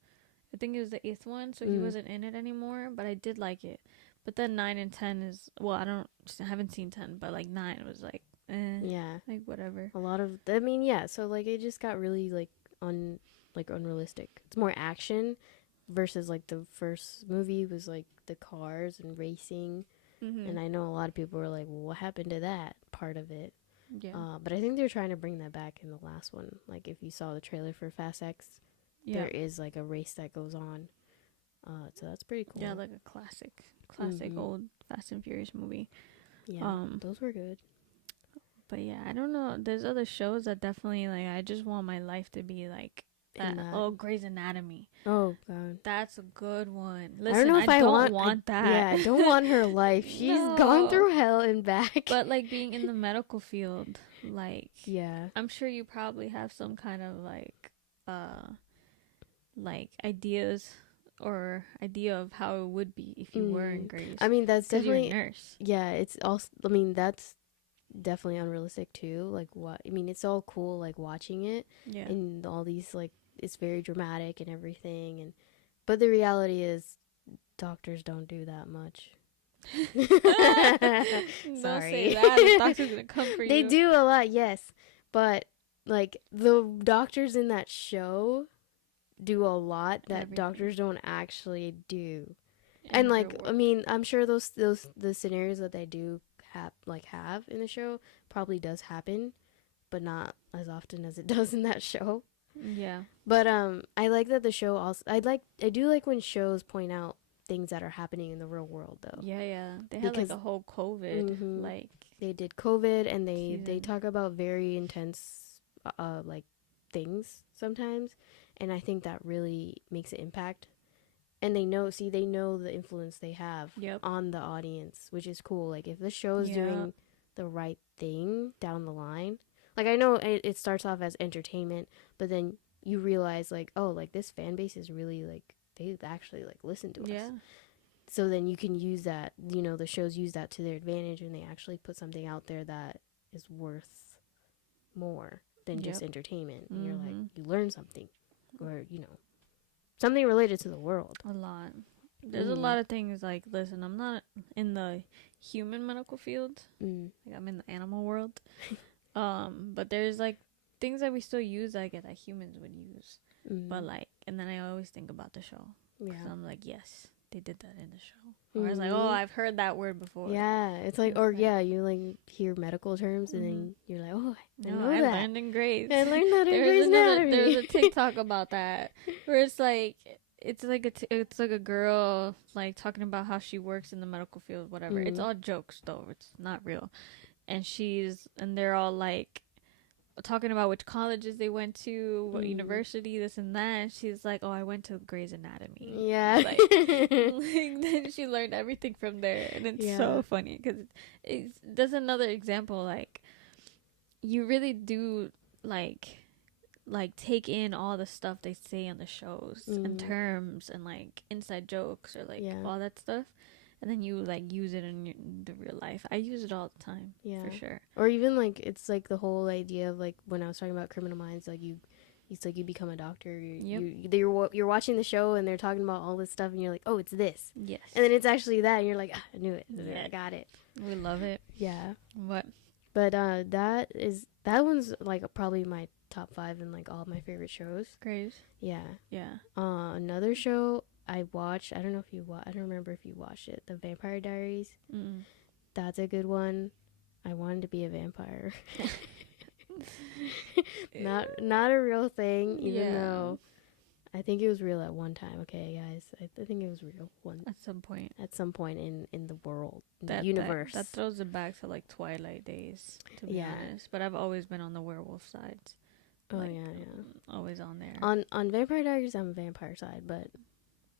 So he wasn't in it anymore. But I did like it. But then 9 and 10 is I haven't seen 10, but like 9 was like Yeah. like whatever. A lot of so like it just got really like unrealistic. It's more action versus like the first movie was like the cars and racing. Mm-hmm. And I know a lot of people were like, well, what happened to that part of it? Yeah. But I think they're trying to bring that back in the last one. Like if you saw the trailer for Fast X, there is like a race that goes on. So that's pretty cool. Yeah, like a classic old Fast and Furious movie. Yeah, those were good. But yeah, I don't know. There's other shows that definitely like I just want my life to be like that. Oh, Grey's Anatomy. Oh god, that's a good one. Listen, I don't know if I don't want that. Yeah, I don't want her life. She's gone through hell and back. But like being in the medical field, like yeah, I'm sure you probably have some kind of like ideas or idea of how it would be if you were in Grey's. I mean, that's definitely you're a nurse. Yeah, it's also. I mean, that's definitely unrealistic too. Like what? I mean, it's all cool like watching it. Yeah. And all these like it's very dramatic and everything, but the reality is, doctors don't do that much. Don't say that. The doctor's gonna come for you. They do a lot, yes, but like the doctors in that show do a lot that doctors don't actually do. And like I mean, I'm sure those the scenarios that they do have in the show probably does happen, but not as often as it does in that show. Yeah. But I like that the show also I do like when shows point out things that are happening in the real world though. Yeah. They had like a whole COVID like they did COVID and they talk about very intense like things sometimes, and I think that really makes an impact. and they know the influence they have Yep. on the audience, which is cool. Like if the show is doing the right thing down the line, like I know it starts off as entertainment, but then you realize like, oh, like this fan base is really like they actually like listen to us. So then you can use that, the shows use that to their advantage, and they actually put something out there that is worth more than just entertainment. And you're like, you learn something, or something related to the world. A lot. There's a lot of things like, listen, I'm not in the human medical field. Like I'm in the animal world. But there's like things that we still use like that humans would use. But like, and then I always think about the show. Yeah. I'm like, yes, they did that in the show. Or I was like, oh, I've heard that word before. Yeah, it's like, or yeah, you like hear medical terms and then you're like, oh, I know I that. learned in grades. I learned that in Grey's Anatomy. There's a TikTok about that where it's like a girl like talking about how she works in the medical field, whatever. It's all jokes though. It's not real. And they're all like talking about which colleges they went to, what university, this and that. And she's like, oh, I went to Grey's Anatomy. Yeah. Like then she learned everything from there. And it's so funny because there's another example. Like, you really do, like take in all the stuff they say on the shows and terms and, like, inside jokes or, like, all that stuff. And then you, like, use it in the real life. I use it all the time, for sure. Or even, like, it's, like, the whole idea of, like, when I was talking about Criminal Minds, like, it's like you become a doctor. You're watching the show, and they're talking about all this stuff, and you're like, oh, it's this. Yes. And then it's actually that, and you're like, I knew it. I got it. We love it. Yeah. What? But that one's, like, probably my top 5 in, like, all my favorite shows. Great. Yeah. Yeah. Another show I watched, I don't remember if you watched it, The Vampire Diaries. That's a good one. I wanted to be a vampire. Not a real thing, even though I think it was real at one time. Okay, guys, I think it was real at some point in the world, in the universe. That throws it back to like Twilight days, to be honest. But I've always been on the werewolf side. Oh, like, yeah. Always on there. On Vampire Diaries, I'm a vampire side, but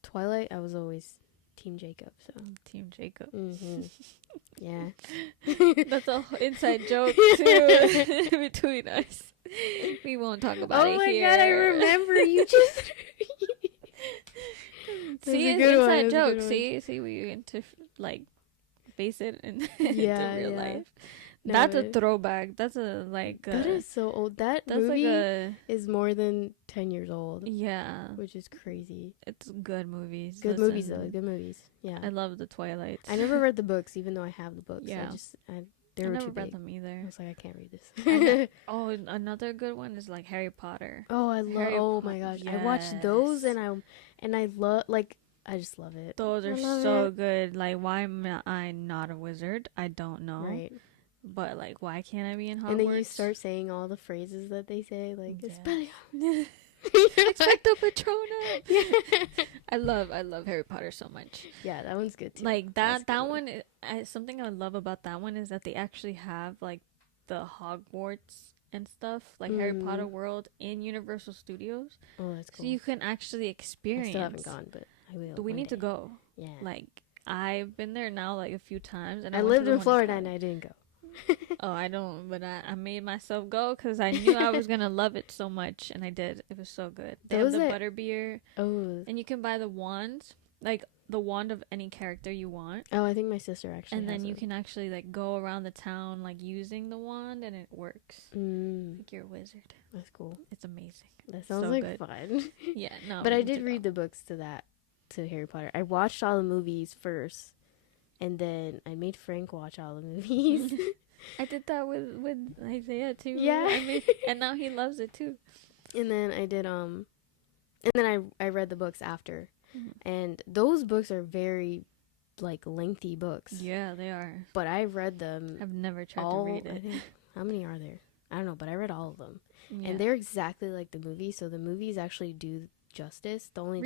Twilight, I was always Team Jacob. So Team Jacob. Yeah. That's a inside joke too between us. We won't talk about it here. Oh my god, I remember you just. See, it's inside joke. See, we into like face it into real life. No, that's a throwback. That's a like. That is so old. That's movie is more than 10 years old. Yeah, which is crazy. It's good movies. Good movies though. Good movies. Yeah, I love the Twilight. I never read the books, even though I have the books. Yeah, I never read them either. I was like, I can't read this. Oh, another good one is like Harry Potter. Oh, I love. Oh my gosh, yes. I watched those and I love like. I just love it. Those are so good. Like, why am I not a wizard? I don't know. Right. But, like, why can't I be in Hogwarts? And then you start saying all the phrases that they say, like, Expelliarmus. Expecto Patronum. Yeah. I love Harry Potter so much. Yeah, that one's good, too. Like, that one, something I love about that one is that they actually have, like, the Hogwarts and stuff, like Harry Potter world in Universal Studios. Oh, that's cool. So you can actually experience. I still haven't gone, but I will. We need to go. Yeah. Like, I've been there now, like, a few times. And I lived in Florida and I didn't go. Oh, I don't, but I made myself go because I knew I was gonna love it so much, and I did. It was so good. They have the butterbeer, and you can buy the wands, like the wand of any character you want. Oh, I think my sister actually. And then you can actually like go around the town like using the wand, and it works. Like you're a wizard. That's cool. It's amazing. That sounds like fun. Yeah, no. But I did read the books to Harry Potter. I watched all the movies first, and then I made Frank watch all the movies. I did that with Isaiah too. Yeah. And now he loves it too. And then I did and then I read the books after. And those books are very like lengthy books. Yeah, they are. But I read them. I've never tried to read it. How many are there? I don't know, but I read all of them. Yeah. And they're exactly like the movie, so the movies actually do justice. The only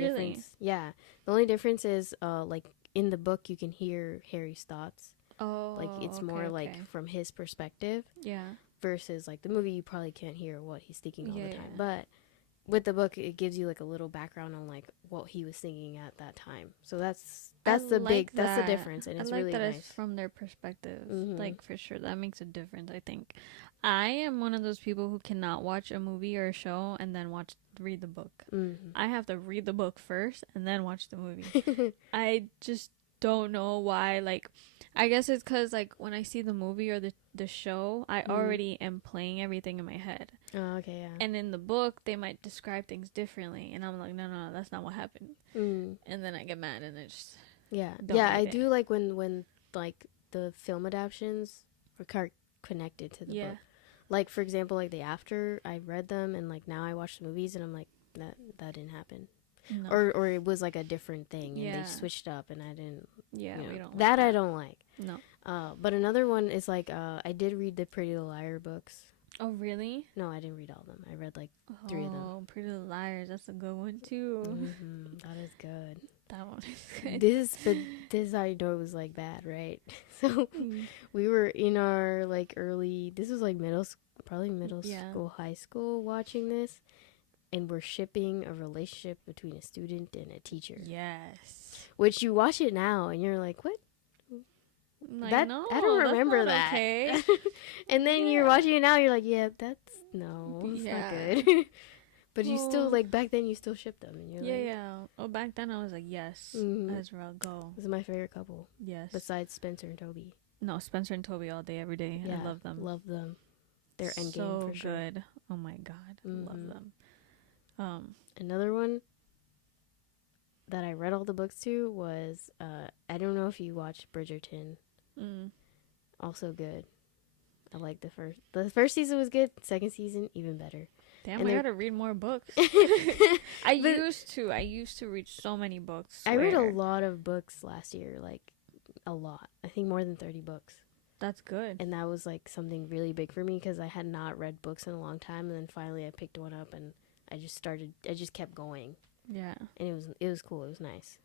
difference is like in the book you can hear Harry's thoughts. Oh, like it's more like from his perspective. Yeah. Versus like the movie, you probably can't hear what he's thinking all the time. But with the book, it gives you like a little background on like what he was thinking at that time. So that's I the like that's the that. difference, and I it's like really that nice. it's from their perspective. Mhm. Like, for sure, that makes a difference. I think I am one of those people who cannot watch a movie or a show and then read the book. Mhm. I have to read the book first and then watch the movie. I just don't know why. Like, I guess it's because like when I see the movie or the show, I already am playing everything in my head. Oh, okay, yeah. And in the book, they might describe things differently, and I'm like, no, that's not what happened. And then I get mad, and I just Yeah, don't yeah. read I it. do like when like the film adaptations are connected to the book. Like for example, like the After, I read them, and like now I watch the movies, and I'm like that didn't happen. No. Or it was like a different thing, and Yeah. they switched up, and I didn't. Yeah, you know, we don't. that like I don't like. No. But another one is like I did read the Pretty Little Liar books. Oh, really? No, I didn't read all of them. I read like 3 of them. Oh, Pretty Little Liars. That's a good one too. That is good. That one is good. This I know it was like bad, right? So we were in our like early. This was like middle school, high school, watching this, and we're shipping a relationship between a student and a teacher. Yes. Which you watch it now and you're like, what? Like, That no, I don't that's remember not that. Okay. And then you're watching it now, you're like, yeah, it's not good. But you still Well, like back then you still ship them, and you're like, yeah. Oh, back then I was like, yes, Ezra, go. This is my favorite couple Yes. besides Spencer and Toby. No, Spencer and Toby all day, every day. Yeah, I love them. Love them. They're endgame so for sure. good. Oh my god, love them. Another one that I read all the books to was I don't know if you watched Bridgerton. Also good. I like the first season was good. Second season even better. Damn, And I they're- gotta read more books. I used to read so many books. I read a swear. lot of books last year, like a lot. I think more than 30 books. That's good. And that was like something really big for me because I had not read books in a long time, and then finally I picked one up and I just kept going. Yeah. And it was cool. It was nice.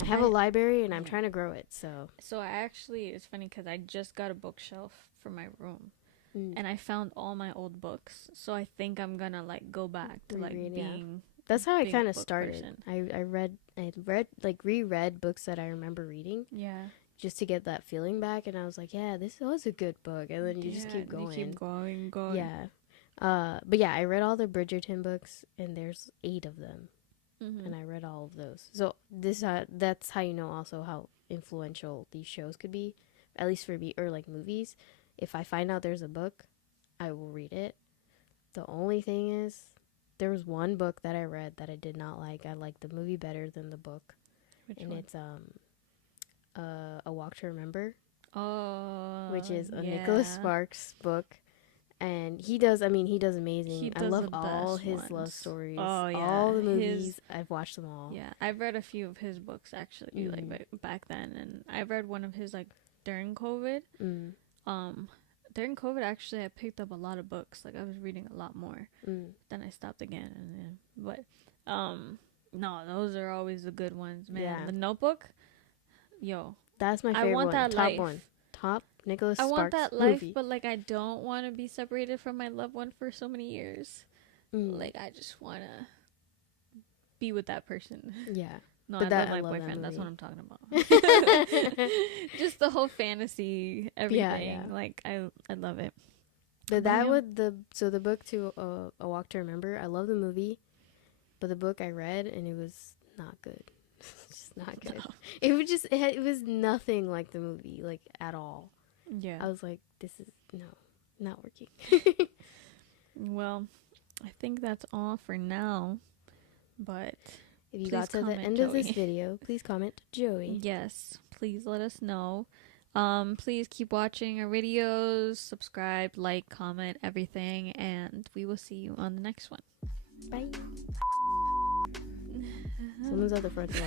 I have a library and I'm trying to grow it, so. So it's funny because I just got a bookshelf for my room. And I found all my old books. So I think I'm gonna like go back to like Reread, yeah. being That's how I big kind of book started. person. I read like reread books that I remember reading. Yeah. Just to get that feeling back, and I was like, yeah, this was a good book, and then you just keep going. You keep going. Yeah. But yeah, I read all the Bridgerton books, and there's 8 of them, and I read all of those. So that's how you know also how influential these shows could be, at least for me, or like movies. If I find out there's a book, I will read it. The only thing is, there was one book that I read that I did not like. I liked the movie better than the book. Which and one? it's A Walk to Remember. Oh, Which is a Nicholas Sparks book. And he does amazing. He I does love the all best his ones. love stories. Oh, yeah. All the movies. I've watched them all. Yeah, I've read a few of his books actually, like back then, and I read one of his like during COVID. During COVID, actually, I picked up a lot of books. Like I was reading a lot more. Then I stopped again, but no, those are always the good ones, man. Yeah. The Notebook, yo, That's my favorite I want one. that Top life. one. Top Nicholas I Sparks want that life, movie. but like I don't want to be separated from my loved one for so many years. Like I just want to be with that person. Yeah. No, But I I love my love that boyfriend. That's what movie. I'm talking about. Just the whole fantasy, everything. yeah. Like I love it. But But that yeah. would the book to A Walk to Remember. I love the movie, but the book I read and it was not good. It's just not good. No. It was nothing like the movie, like at all. Yeah. I was like, this is not working. Well, I think that's all for now. But If you please got to the comment, end of this Joey. video, please comment Joey. yes, please let us know. Please keep watching our videos, subscribe, like, comment, everything, and we will see you on the next one. Bye. Someone's at the front door.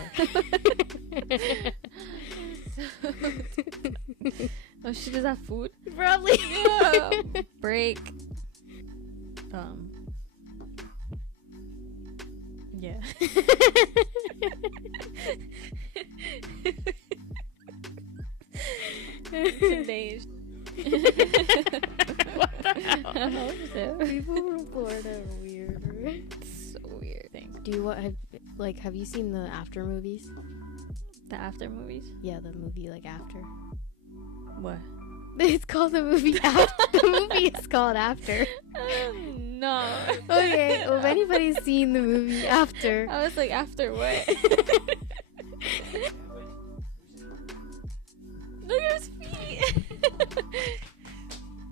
Oh, she does have food? Probably. Yeah. Break. Yeah. Today's. What the hell? People from Florida are weird. So weird. Do you have you seen the After movies? The After movies? Yeah, the movie like After. What? It's called the movie After. The movie is called After. No. Okay, well, if anybody's seen the movie After, I was like, after what?